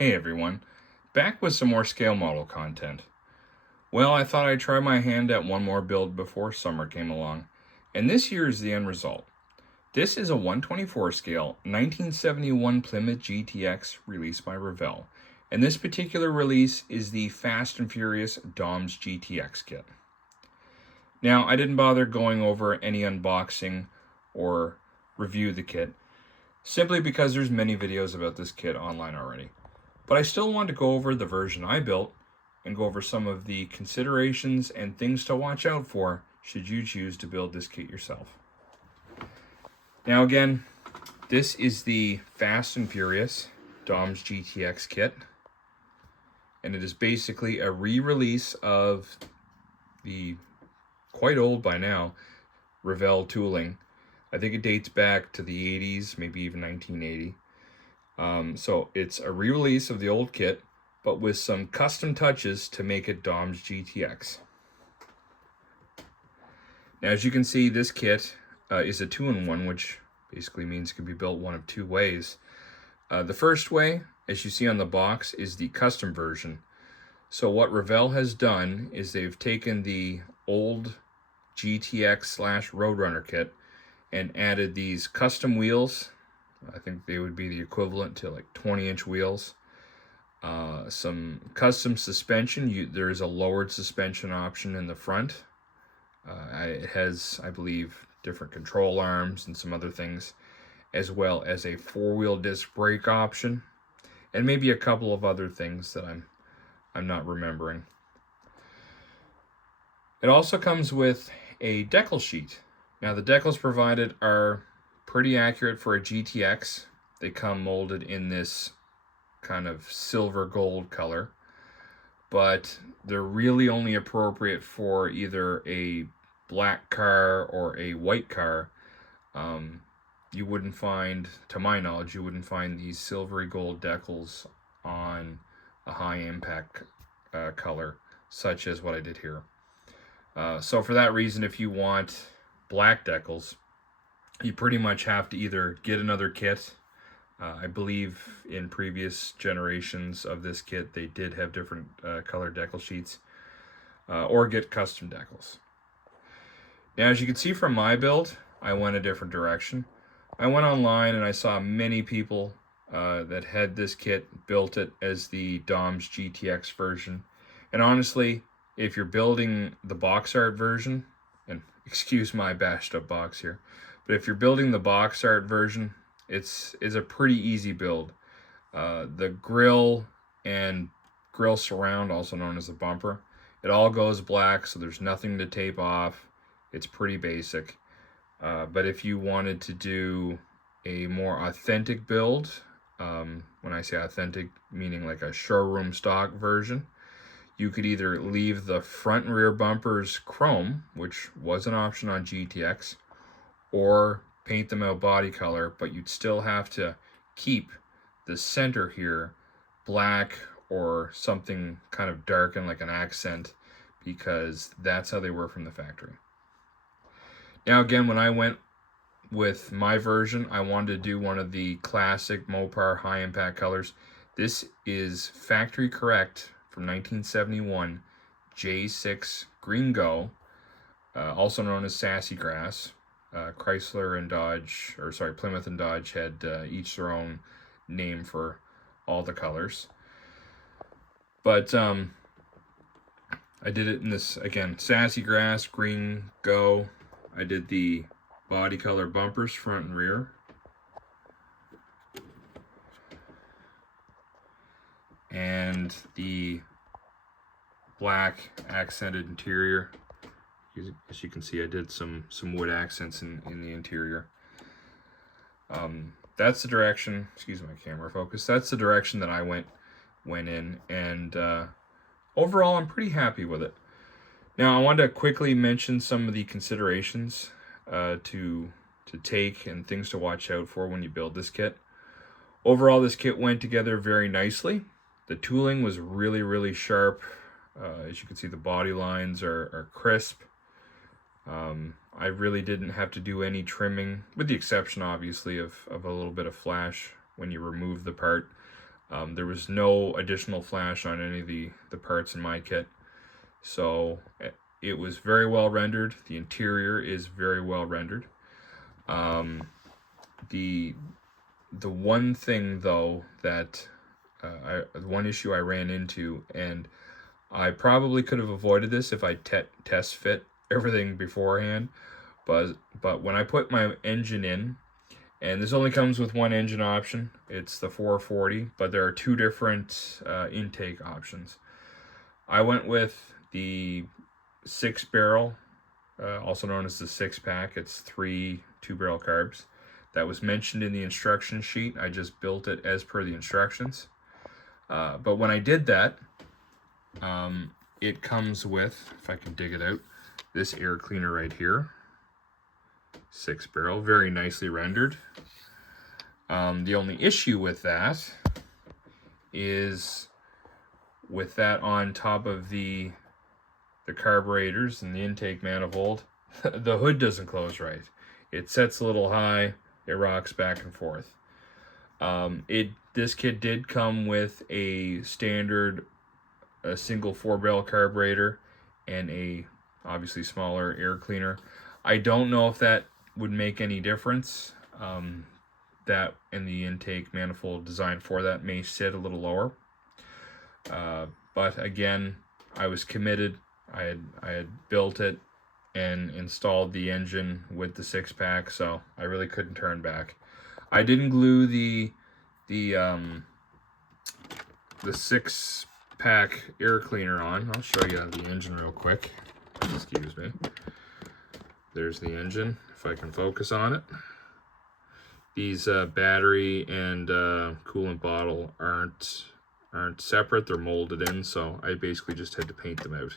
Hey everyone, back with some more scale model content. Well, I thought I'd try my hand at one more build before summer came along, and this here is the end result. This is a 1/24 scale 1971 Plymouth GTX released by Revell, and this particular release is the Fast and Furious Dom's GTX kit. Now, I didn't bother going over any unboxing or review of the kit, simply because there's many videos about this kit online already. But I still want to go over the version I built and go over some of the considerations and things to watch out for should you choose to build this kit yourself. Now again, this is the Fast and Furious Dom's GTX kit, and it is basically a re-release of the quite old by now Revell tooling. I think it dates back to the 80s, maybe even 1980. So it's a re-release of the old kit, but with some custom touches to make it Dom's GTX. Now, as you can see, this kit is a 2-in-1, which basically means it can be built one of two ways. The first way, as you see on the box, is the custom version. So what Revell has done is they've taken the old GTX/Roadrunner kit and added these custom wheels. I think they would be the equivalent to like 20-inch wheels. Some custom suspension. There is a lowered suspension option in the front. It has, I believe, different control arms and some other things, as well as a 4-wheel disc brake option, and maybe a couple of other things that I'm not remembering. It also comes with a decal sheet. Now the decals provided are pretty accurate for a GTX. They come molded in this kind of silver gold color, but they're really only appropriate for either a black car or a white car. You wouldn't find, to my knowledge, you wouldn't find these silvery gold decals on a high impact color such as what I did here. So for that reason, if you want black decals, you pretty much have to either get another kit. I believe in previous generations of this kit, they did have different color decal sheets, or get custom decals. Now, as you can see from my build, I went a different direction. I went online and I saw many people that had this kit, built it as the Dom's GTX version. And honestly, if you're building the box art version, and excuse my bashed up box here, but if you're building the box art version, it's a pretty easy build. The grill and grill surround, also known as the bumper, it all goes black, so there's nothing to tape off. It's pretty basic. But if you wanted to do a more authentic build, when I say authentic, meaning like a showroom stock version, you could either leave the front and rear bumpers chrome, which was an option on GTX, or paint them out body color, but you'd still have to keep the center here black or something kind of darken like an accent, because that's how they were from the factory. Now again, when I went with my version, I wanted to do one of the classic Mopar high impact colors. This is factory correct from 1971 J6 Green Go, also known as Sassy Grass. Chrysler and Dodge, or sorry, Plymouth and Dodge had each their own name for all the colors. But I did it in this, again, Sassy Grass, Green Go. I did the body color bumpers, front and rear. And the black accented interior. As you can see, I did some wood accents in the interior. That's the direction, excuse my camera focus, that's the direction that I went in, and overall I'm pretty happy with it. Now I wanted to quickly mention some of the considerations to take and things to watch out for when you build this kit. Overall, this kit went together very nicely. The tooling was really sharp. As you can see, the body lines are crisp. I really didn't have to do any trimming, with the exception, obviously, of a little bit of flash when you remove the part. There was no additional flash on any of the parts in my kit. So it was very well rendered. The interior is very well rendered. The one thing though that one issue I ran into, and I probably could have avoided this if I test fit everything beforehand, but when I put my engine in, and this only comes with one engine option, it's the 440, but there are two different intake options. I went with the 6-barrel, also known as the 6-pack. It's 3 2-barrel carbs. That was mentioned in the instruction sheet. I just built it as per the instructions. But when I did that, it comes with, if I can dig it out, this air cleaner right here. 6-barrel, very nicely rendered. The only issue with that is with that on top of the carburetors and the intake manifold, the hood doesn't close right. It sets a little high, it rocks back and forth. This kit did come with a standard single 4-barrel carburetor and a obviously smaller air cleaner. I don't know if that would make any difference. That and the intake manifold designed for that may sit a little lower. But again, I was committed. I had built it and installed the engine with the 6-pack, so I really couldn't turn back. I didn't glue the 6-pack air cleaner on. I'll show you the engine real quick. Excuse me. There's the engine, if I can focus on it. These battery and coolant bottle aren't separate, they're molded in, so I basically just had to paint them out.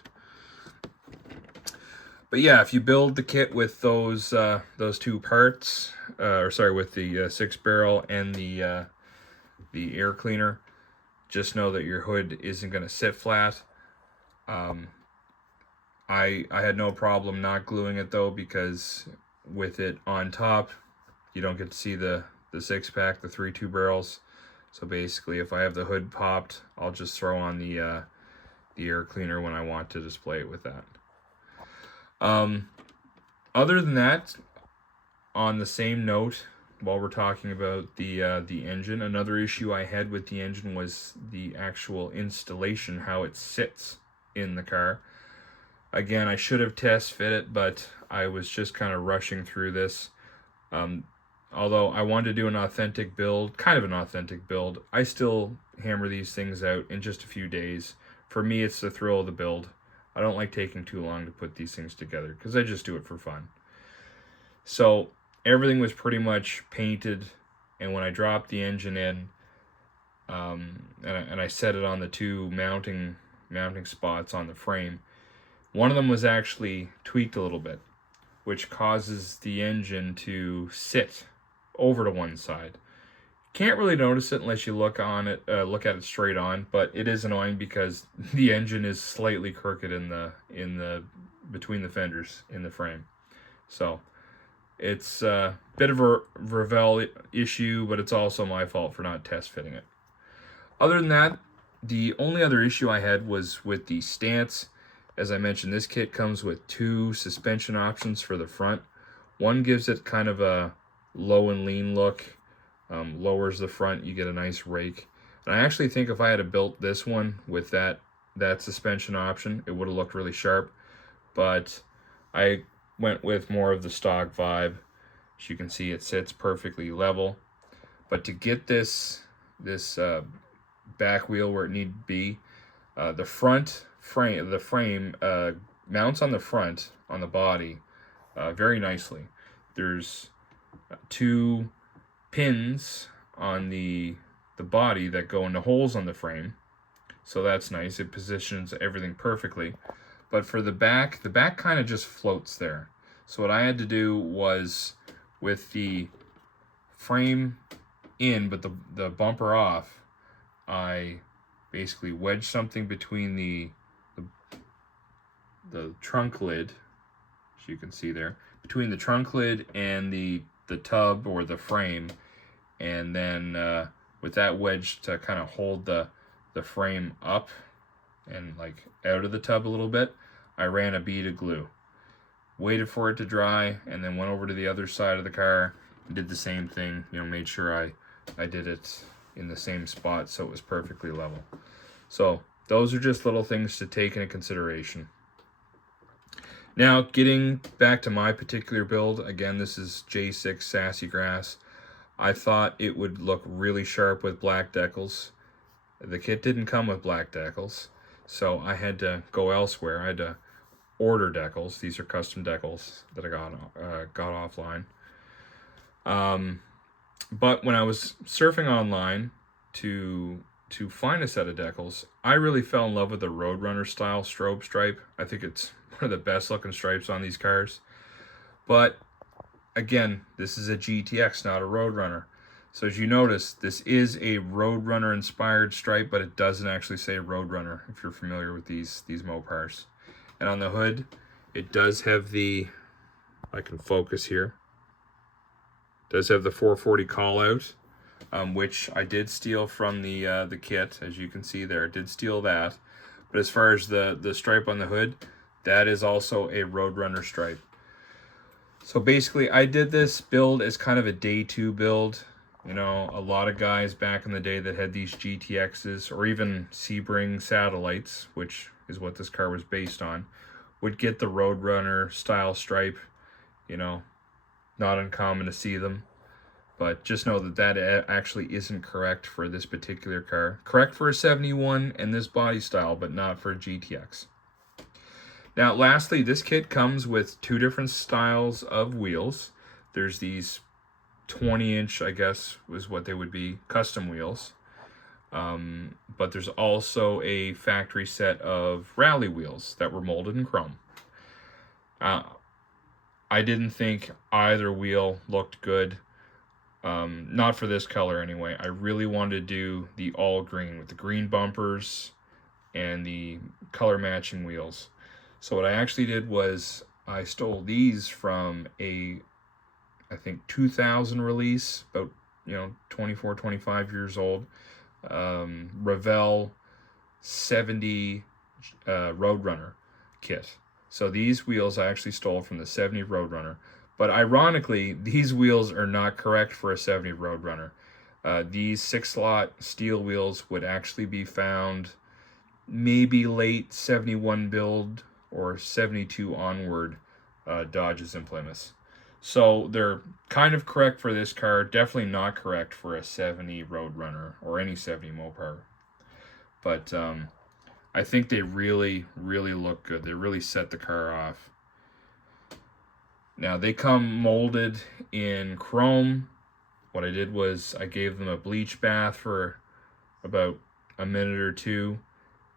But yeah, if you build the kit with those two parts, with the 6-barrel and the air cleaner, just know that your hood isn't going to sit flat. I had no problem not gluing it though, because with it on top, you don't get to see the 6-pack, the 3 2-barrels. So basically, if I have the hood popped, I'll just throw on the air cleaner when I want to display it with that. Other than that, on the same note, while we're talking about the engine, another issue I had with the engine was the actual installation, how it sits in the car. Again, I should have test fit it, but I was just kind of rushing through this. Although I wanted to do an authentic build, kind of an authentic build, I still hammer these things out in just a few days. For me, it's the thrill of the build. I don't like taking too long to put these things together because I just do it for fun. So everything was pretty much painted, and when I dropped the engine in, and I set it on the two mounting spots on the frame, one of them was actually tweaked a little bit, which causes the engine to sit over to one side. Can't really notice it unless you look at it straight on, but it is annoying because the engine is slightly crooked in the between the fenders in the frame. So it's a bit of a Revell issue, but it's also my fault for not test fitting it. Other than that, the only other issue I had was with the stance. As I mentioned, this kit comes with 2 suspension options for the front. One gives it kind of a low and lean look, lowers the front, you get a nice rake. And I actually think if I had built this one with that suspension option, it would have looked really sharp. But I went with more of the stock vibe. As you can see, it sits perfectly level. But to get this back wheel where it needed to be, the frame mounts on the front on the body very nicely. There's 2 pins on the body that go into holes on the frame, so that's nice. It positions everything perfectly. But for the back kind of just floats there. So what I had to do was, with the frame in but the bumper off, I basically wedged something between the trunk lid, as you can see there, between the trunk lid and the tub or the frame, and then with that wedge to kind of hold the frame up and like out of the tub a little bit, I ran a bead of glue, waited for it to dry, and then went over to the other side of the car and did the same thing. You know, made sure I did it in the same spot so it was perfectly level. So those are just little things to take into consideration. Now, getting back to my particular build, again, this is J6 Sassy Grass. I thought it would look really sharp with black decals. The kit didn't come with black decals, so I had to go elsewhere. I had to order decals. These are custom decals that I got offline. But when I was surfing online to find a set of decals, I really fell in love with the Roadrunner style strobe stripe. I think it's one of the best looking stripes on these cars. But again, this is a GTX, not a Roadrunner. So as you notice, this is a Roadrunner inspired stripe, but it doesn't actually say Roadrunner if you're familiar with these Mopars. And on the hood, it does have the, I can focus here, it does have the 440 call out, which I did steal from the kit, as you can see there. I did steal that. But as far as the stripe on the hood, that is also a Roadrunner stripe. So basically, I did this build as kind of a day 2 build. You know, a lot of guys back in the day that had these GTXs, or even Sebring satellites, which is what this car was based on, would get the Roadrunner style stripe. You know, not uncommon to see them. But just know that that actually isn't correct for this particular car. Correct for a 71 and this body style, but not for a GTX. Now, lastly, this kit comes with 2 different styles of wheels. There's these 20-inch, I guess, was what they would be, custom wheels. But there's also a factory set of rally wheels that were molded in chrome. I didn't think either wheel looked good. Not for this color anyway. I really wanted to do the all green with the green bumpers and the color matching wheels. So what I actually did was I stole these from a, I think 2000 release, about, you know, 24, 25 years old. Revell 70 Roadrunner kit. So these wheels I actually stole from the 70 Roadrunner. But ironically, these wheels are not correct for a 70 Roadrunner. These 6-slot steel wheels would actually be found maybe late 71 build or 72 onward Dodges and Plymouths. So they're kind of correct for this car, definitely not correct for a 70 Roadrunner or any 70 Mopar. But I think they really, really look good. They really set the car off. Now, they come molded in chrome. What I did was I gave them a bleach bath for about a minute or 2,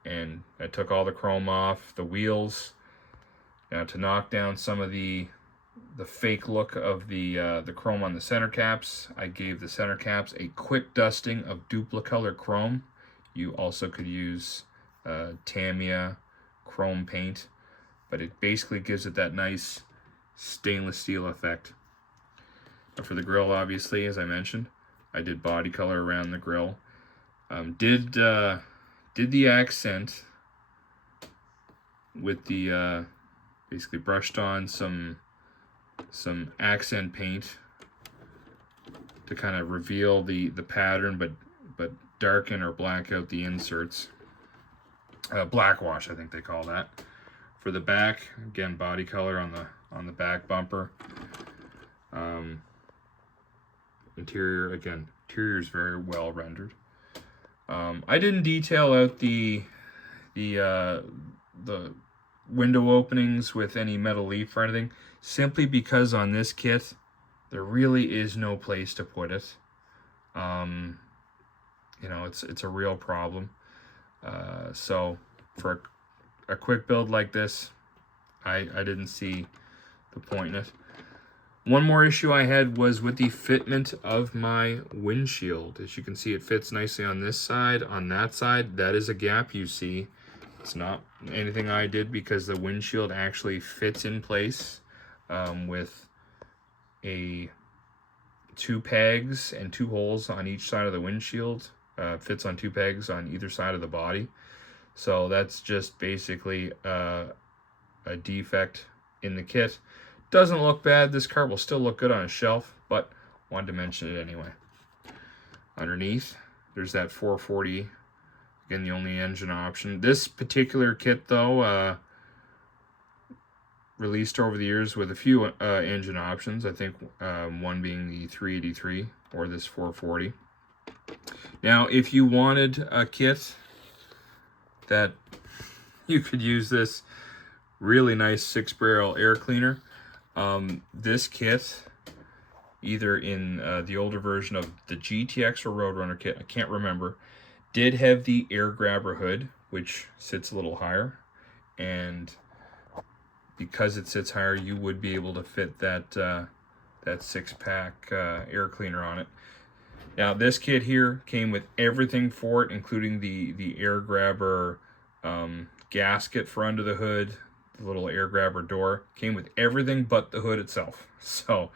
and I took all the chrome off the wheels. Now, to knock down some of the fake look of the chrome on the center caps, I gave the center caps a quick dusting of Duplicolor chrome. You also could use Tamiya chrome paint, but it basically gives it that nice stainless steel effect. But for the grille, obviously, as I mentioned, I did body color around the grille. Did the accent with the basically brushed on some accent paint to kind of reveal the pattern, but darken or black out the inserts. Blackwash, I think they call that. For the back, again, body color on the back bumper. Interior, again, interior is very well rendered. I didn't detail out the window openings with any metal leaf or anything, simply because on this kit there really is no place to put it. You know, it's a real problem. So for a quick build like this, I didn't see the point in it. One more issue I had was with the fitment of my windshield. As you can see, it fits nicely on this side. On that side, that is a gap you see. It's not anything I did, because the windshield actually fits in place with a 2 pegs and 2 holes on each side of the windshield. Fits on 2 pegs on either side of the body. So that's just basically a defect in the kit. Doesn't look bad. This car will still look good on a shelf, but wanted to mention it anyway. Underneath, there's that 440. Again, the only engine option. This particular kit, though, released over the years with a few engine options. I think one being the 383 or this 440. Now, if you wanted a kit that you could use this really nice 6-barrel air cleaner, this kit, either in the older version of the GTX or Roadrunner kit, I can't remember, did have the air grabber hood, which sits a little higher, and because it sits higher, you would be able to fit that that 6-pack air cleaner on it. Now, this kit here came with everything for it, including the air grabber gasket for under the hood, the little air grabber door. Came with everything but the hood itself. So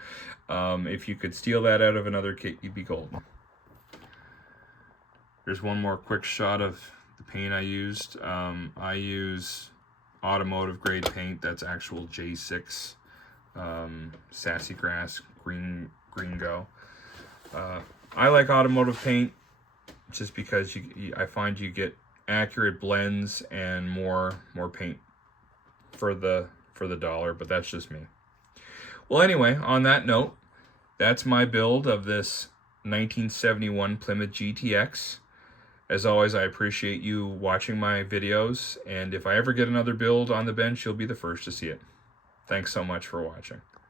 if you could steal that out of another kit, you'd be golden. There's one more quick shot of the paint I used. I use automotive grade paint. That's actual J6 Sassy Grass Green Go. I like automotive paint just because I find you get accurate blends and more paint for the dollar, but that's just me. Well, anyway, on that note, that's my build of this 1971 Plymouth GTX. As always, I appreciate you watching my videos, and if I ever get another build on the bench, you'll be the first to see it. Thanks so much for watching.